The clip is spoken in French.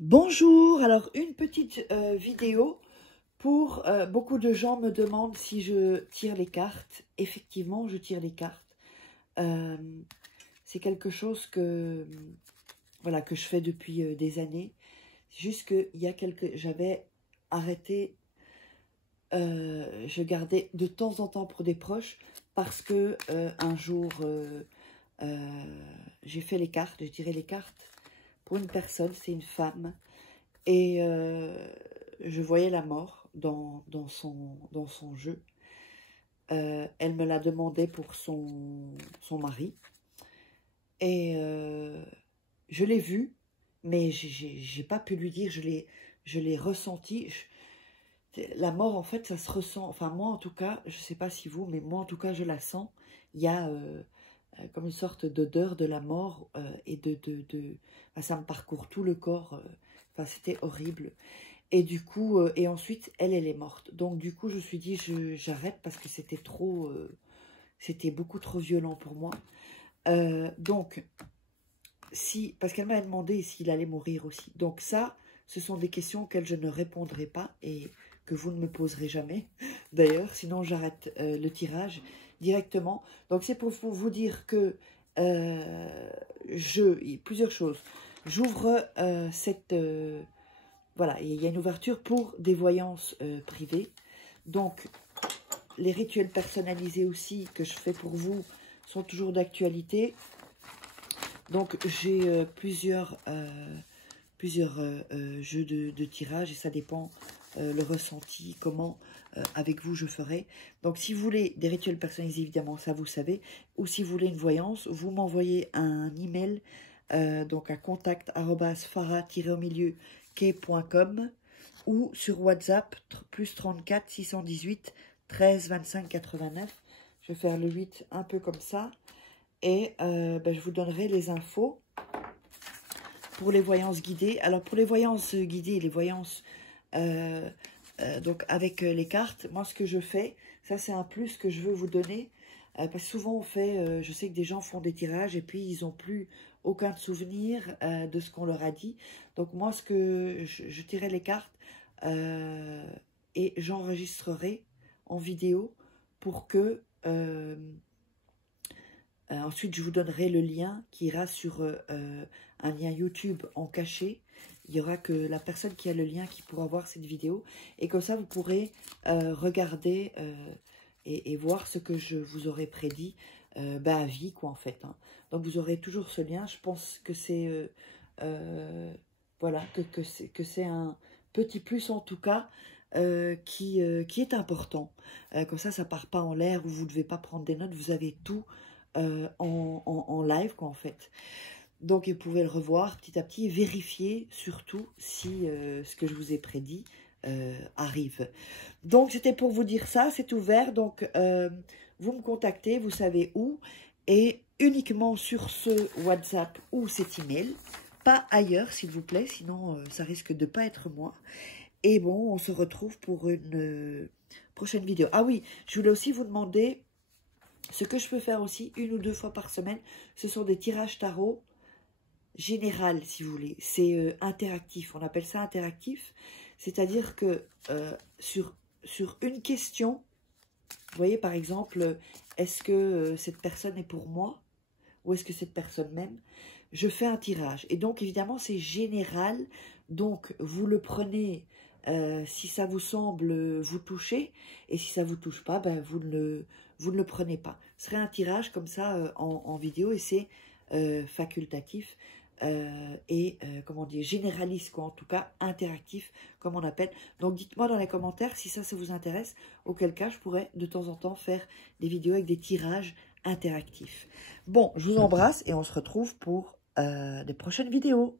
Bonjour, alors une petite vidéo pour beaucoup de gens me demandent si je tire les cartes. Effectivement, je tire les cartes. C'est quelque chose que voilà que je fais depuis des années. C'est juste que il y a j'avais arrêté, je gardais de temps en temps pour des proches parce que un jour j'ai fait les cartes, j'ai tiré les cartes pour une personne, c'est une femme, et je voyais la mort dans son jeu. Elle me l'a demandé pour son mari, et je l'ai vu, mais j'ai pas pu lui dire, je l'ai ressenti. La mort, en fait, ça se ressent, enfin moi en tout cas, je sais pas si vous, mais moi en tout cas je la sens. Il y a comme une sorte d'odeur de la mort, et enfin, ça me parcourt tout le corps, enfin c'était horrible. Et du coup, et ensuite elle est morte. Donc du coup je me suis dit j'arrête parce que c'était trop, c'était beaucoup trop violent pour moi. Donc parce qu'elle m'avait demandé s'il allait mourir aussi. Donc ça, ce sont des questions auxquelles je ne répondrai pas et que vous ne me poserez jamais. D'ailleurs, sinon j'arrête le tirage directement. Donc c'est pour vous dire que il y a plusieurs choses. J'ouvre voilà, il y a une ouverture pour des voyances privées. Donc les rituels personnalisés aussi que je fais pour vous sont toujours d'actualité. Donc j'ai plusieurs jeux de tirage et ça dépend le ressenti, comment avec vous je ferai. Donc si vous voulez des rituels personnalisés, évidemment ça vous savez, ou si vous voulez une voyance, vous m'envoyez un email donc à contact@farah-key.com ou sur WhatsApp plus 34 618 13 25 89. Je vais faire le 8 un peu comme ça. Et je vous donnerai les infos pour les voyances guidées. Alors pour les voyances guidées, les voyances donc avec les cartes, moi ce que je fais, ça c'est un plus que je veux vous donner, parce que souvent on fait, je sais que des gens font des tirages et puis ils n'ont plus aucun souvenir de ce qu'on leur a dit. Donc moi ce que je tirerai les cartes et j'enregistrerai en vidéo pour que ensuite, je vous donnerai le lien qui ira sur un lien YouTube en cachet. Il n'y aura que la personne qui a le lien qui pourra voir cette vidéo. Et comme ça, vous pourrez regarder et voir ce que je vous aurais prédit à vie, quoi, en fait. Hein. Donc, vous aurez toujours ce lien. Je pense que c'est... voilà, que c'est un petit plus, en tout cas, qui est important. Comme ça ne part pas en l'air, où vous ne devez pas prendre des notes. Vous avez tout en live, quoi, en fait. Donc, vous pouvez le revoir petit à petit et vérifier surtout si ce que je vous ai prédit arrive. Donc, c'était pour vous dire ça, c'est ouvert. Donc, vous me contactez, vous savez où, et uniquement sur ce WhatsApp ou cet email, pas ailleurs, s'il vous plaît, sinon ça risque de ne pas être moi. Et bon, on se retrouve pour une prochaine vidéo. Ah oui, je voulais aussi vous demander... Ce que je peux faire aussi 1 ou 2 fois par semaine, ce sont des tirages tarot général, si vous voulez. C'est interactif, on appelle ça interactif. C'est-à-dire que sur une question, vous voyez par exemple, est-ce que cette personne est pour moi ou est-ce que cette personne m'aime? Je fais un tirage. Et donc évidemment c'est général, donc vous le prenez... si ça vous semble vous toucher, et si ça vous touche pas, vous ne le prenez pas. Ce serait un tirage comme ça en vidéo, et c'est facultatif comment dire, généraliste, quoi, en tout cas interactif, comme on appelle. Donc dites-moi dans les commentaires si ça vous intéresse, auquel cas je pourrais de temps en temps faire des vidéos avec des tirages interactifs. Bon, je vous embrasse et on se retrouve pour des prochaines vidéos.